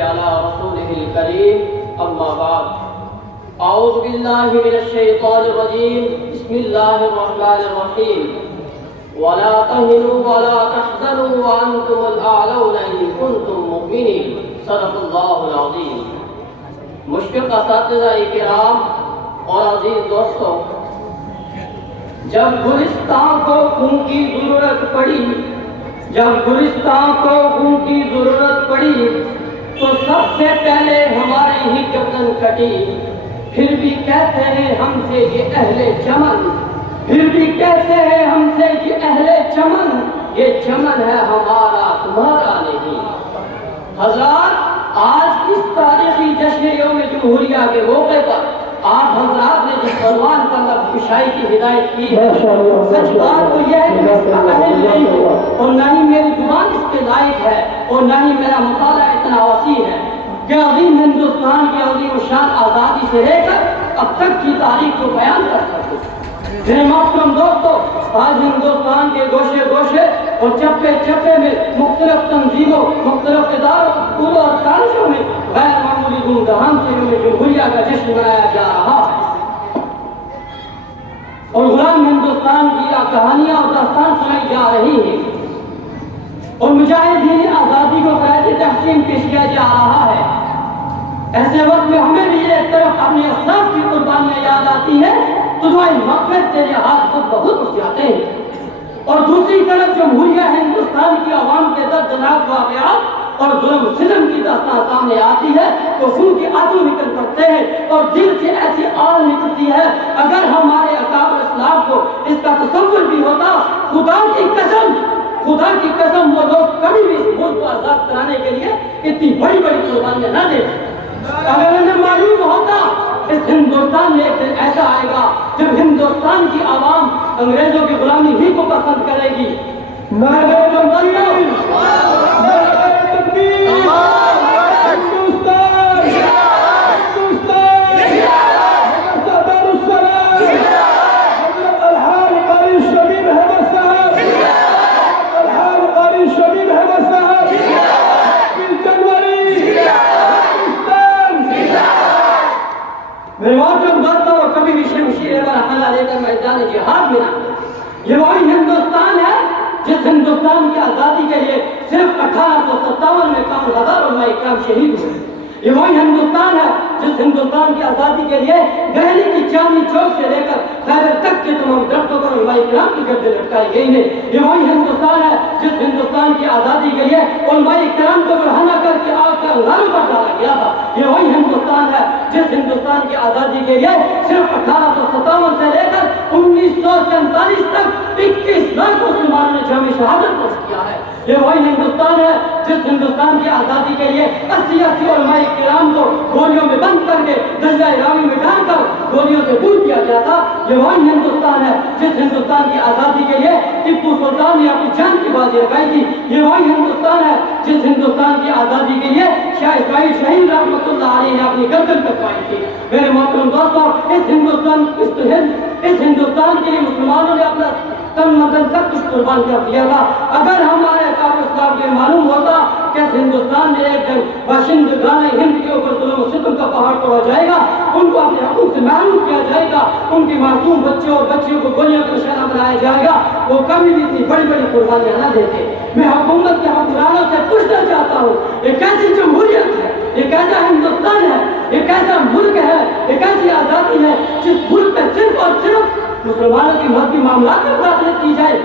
على رسوله الكريم أما بعد أعوذ بالله من الشيطان الرجيم بسم الله الرحمن الرحيم ولا تهنوا ولا تحزنوا وأنتم الأعلون إن كنتم مؤمنين صدق الله العظيم. مشفق اساتذہ کرام اور عزیز دوستوں، جب گلستان کو خون کی ضرورت پڑی تو سب سے پہلے ہمارے ہی گردن کٹی. پھر بھی کہتے ہیں ہم سے یہ اہل چمن، یہ چمن ہے ہمارا تمہارا نہیں. حضرات، آج اس تاریخی جشن یوم جمہوریہ کے موقع پر آپ حضرات نے جس عنوان پر لفظ کشائی کی ہدایت کی ہے، سچ بات تو یہ ہے کہ میں اس کا اہل نہیں ہوں، اور نہ ہی میری زبان اس کے لائق ہے، اور نہ ہی میرا مطالعہ اتنا وسیع ہے کہ عظیم ہندوستان کی عظیم الشان آزادی سے لے کر اب تک کی تاریخ کو بیان کر سکوں. میرے محترم دوستو، آج ہندوستان کے گوشے گوشے اور چپے چپے میں مختلف تنظیموں، مختلف اداروں، اسکولوں اور کالجوں میں غیر معمولی دھوم دھام سے یوم جمہوریہ کا جشن منایا جا رہا ہے، اور غلام ہندوستان کی کہانیاں اور داستان سنائی جا رہی ہیں، اور مجاہدین آزادی کو قائد تحسین پیش کیا جا رہا ہے. ایسے وقت میں ہمیں بھی ایک طرف اپنے اسلاف کی قربانیاں یاد آتی ہیں تو دعائیں مغفرت تیرے ہاتھ خود بہت اٹھ جاتے ہیں، اور دوسری طرف جمہوریہ ہندوستان کی عوام کے دردناک واقعات اور ظلم ستم کی داستان سامنے آتی ہے تو خون کے آنسو نکل پڑتے ہیں اور دل سے ایسی آگ نکلتی ہے. اگر ہمارے اکابر اسلاف کو اس کا تصور بھی ہوتا، خدا کی قسم وہ لوگ کبھی بھی اس ملک کو آزاد کرانے کے لیے اتنی بڑی بڑی قربانیاں نہ دیتے. اگر انہیں معلوم ہوتا اس ہندوستان میں ایک دن ایسا آئے گا جب ہندوستان کی عوام انگریزوں کی غلامی ہی کو پسند کرے گی. نعرہ تکبیر، نعرہ تکبیر، ہندوستان، سردار السلام حضرت الحاج قاری شبیب احمد صاحب، الحاج قاری شبیب احمد صاحب 20 جنوری میرے محترم دوستوں، کبھی بھی شمشیر پر حملہ لے کر میدان جہاد میں نہ. یہ وہی ہندوستان ہے جس ہندوستان کی آزادی کے لیے صرف 1857 میں کام ہزار علماء اکرام شہید ہوئے. یہ وہی ہندوستان ہے جس ہندوستان کی آزادی کے لیے دہلی کی چاندنی چوک سے لے کر خیبر تک کے تمام درختوں پر علماء اکرام کی گردیں لٹکائی گئی ہیں. یہ وہی ہندوستان ہے جس ہندوستان کی آزادی کے لیے علماء اکرام کو برہنہ کر کے آگ کے انگاروں پر ڈالا گیا تھا. یہ وہی ہندوستان ہے جس ہندوستان کی آزادی کے لیے صرف 1857 سے لے کر 1947 تک 21 لاکھ مسلمانوں نے جامع شہادت نوش کیا ہے. یہ وہی ہندوستان ہے جس ہندوستان کی آزادی کے لیے 80 علماء کرام کو گولیوں میں بند کر کے دریا راوی میں ڈال کر گولیوں سے دور کیا گیا تھا. یہ وہی ہندوستان ہے جس ہندوستان کی آزادی کے لیے ٹیپو سلطان نے اپنی جان کی بازی لگائی تھی. یہ وہی ہندوستان ہے جس ہندوستان کی آزادی کے لیے شاہ اسماعیل شہید رحمۃ اللہ علیہ نے اپنی گردن کٹوائی تھی. میرے محترم دوستوں، اس ہندوستان کے لیے مسلمانوں نے اپنا تن مدن سب کچھ قربان کر دیا تھا. اگر ہمارے اکابر اسلاف کو معلوم ہوتا کہ اس ہندوستان میں ایک دن باشندگان ہند کے اوپر ظلم و ستم کا پہاڑ توڑا جائے گا، ان کو اپنے حقوق سے محروم کیا جائے گا، ان کی معصوم بچوں اور بچیوں کو گولیوں کا نشانہ بنایا جائے گا، وہ کبھی بھی اتنی بڑی بڑی قربانیاں نہ دیتے. میں حکومت کے حکمرانوں سے پوچھنا چاہتا ہوں، یہ کیسی جمہوریت ہے، یہ کیسا ہندوستان ہے، یہ کیسا ملک ہے، یہ کیسی آزادی ہے جس ملک میں صرف اور صرف مسلمانوں کی مذہبی معاملات میں مداخلت کی جائے.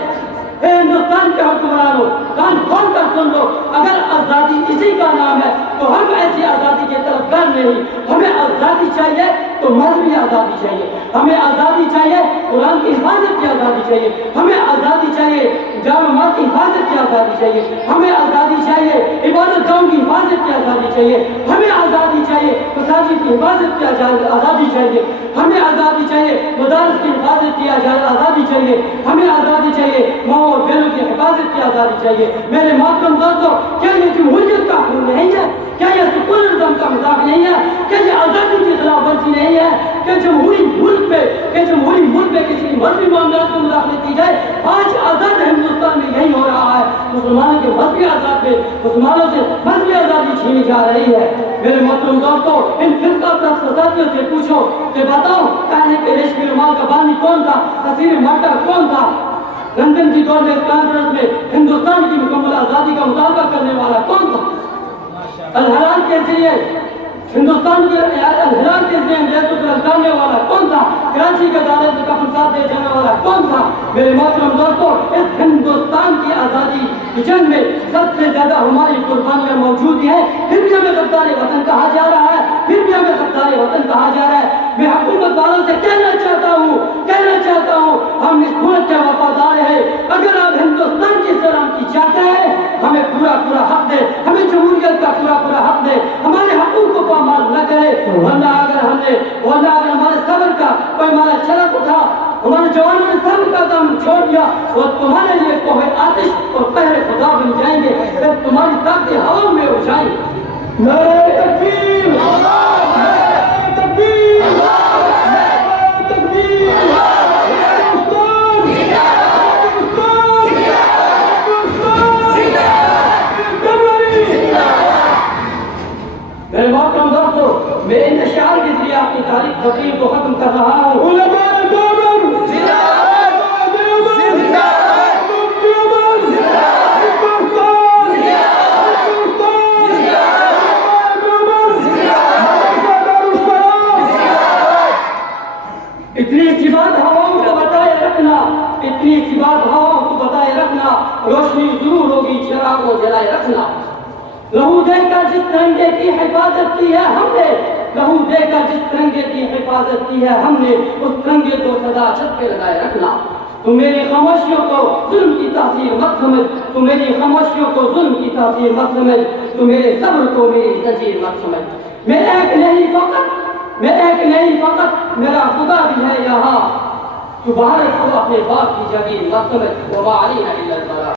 اے ہندوستان کے حکمرانوں، کان کھول کر سن لو، اگر آزادی اسی کا نام ہے تو ہم ایسی آزادی کے طرفدار نہیں. ہمیں آزادی چاہیے تو مذہبی آزادی چاہیے، ہمیں آزادی چاہیے قرآن کی حفاظت کی آزادی چاہیے، ہمیں آزادی چاہیے جامع مال کی حفاظت کی آزادی چاہیے، ہمیں آزادی چاہیے عبادت گاہوں کی حفاظت کی آزادی چاہیے، ہمیں آزادی چاہیے مساجد کی حفاظت کی آزادی چاہیے، ہمیں آزادی چاہیے مدارس کی حفاظت کی آزادی چاہیے، ہمیں آزادی چاہیے ماں اور بہنوں کی حفاظت کی آزادی چاہیے. میرے محترم دوستوں، کیا یہ جمہوریت کا حکم نہیں ہے؟ کیا یہ سیکولرزم کا مذاق نہیں ہے؟ کیا یہ آزادی کی خلاف ورزی نہیں ہے کہ جمہوری ملک میں کسی مذہبی معاملات میں مداخلت کی جائے. آج آزاد ہندوستان میں یہی ہو رہا ہے. مسلمانوں کے مذہبی آزاد میں مسلمانوں سے مذہبی آزادی چھینی جا رہی ہے. میرے محترم دوستو، ان فرقہ پرست فسادیوں سے پوچھو کہ بتاؤ کہنے کے ریشمی رومال کا بانی کون تھا، حسین ماٹا کون تھا، لندن کی گورننس کانفرنس میں ہندوستان کی مکمل آزادی کا مطالبہ کرنے والا کون تھا، الحلال کے ذریعے ہندوستان کے الحلال کے ذریعے انگریزوں کو للکارنے والا کون تھا، کراچی کے عدالت میں کفن ساتھ دے جانے والا کون تھا. میرے محترم دوستو، اس ہندوستان کی آزادی کی جنگ میں سب سے زیادہ ہماری قربانیاں موجود ہیں. پھر بھی ہمیں غدار وطن کہا جا رہا ہے، پھر بھی ہمیں غدار وطن کہا جا رہا ہے. میں حکومت والوں سے کہنا چاہتا ہوں ہم اس ملک کے وفادار ہیں. اگر آپ ہندوستان کی سلامتی چاہتے ہیں ہمیں پورا حق دے، ہمیں جمہوریت کا پورا حق دے، ہمارے حقوق کو پامال نہ کرے. ورنہ اگر ہمارے صبر کا کوئی ہمارا چرخ اٹھا، ہمارے جوانوں نے صبر کا کام چھوڑ دیا، وہ تمہارے لیے کوہ آتش اور قہر خدا بن جائیں گے، پھر تمہاری طاقتیں ہوا میں اڑ جائیں گے. نعرہ تکبیر! میرے محترم دوستو، میں ان اشعار کے ذریعے اپنی تاریخ تقریر کو ختم کر رہا ہوں. علماء دیوبند زندہ باد! زندہ باد! دیوبند زندہ باد! ہندوستان زندہ باد! ہندوستان زندہ باد! دیوبند زندہ باد! دارالسلام زندہ باد! اتنی سی بات ہواؤں کو بتائے رکھنا، روشنی ضرور ہوگی، چراغ کو جلائے رکھنا. لہو دے کر جس ترنگے کی حفاظت کی ہے ہم نے، لہو دے کر جس ترنگے کی حفاظت کی ہے ہم نے، اس ترنگے کو سدا چھت پہ لگائے رکھنا. تو میری خاموشیوں کو ظلم کی تاثیر مت سمجھ، تو میری خاموشیوں کو ظلم کی تاثیر مت سمجھ، تو میرے صبر کو میری زنجیر مت سمجھ. میں ایک نہیں فقط میرا خدا بھی ہے یہاں. تو بھارت کو اپنے باپ کی جگیر مت سمجھ. وما علینا الا البلاغ.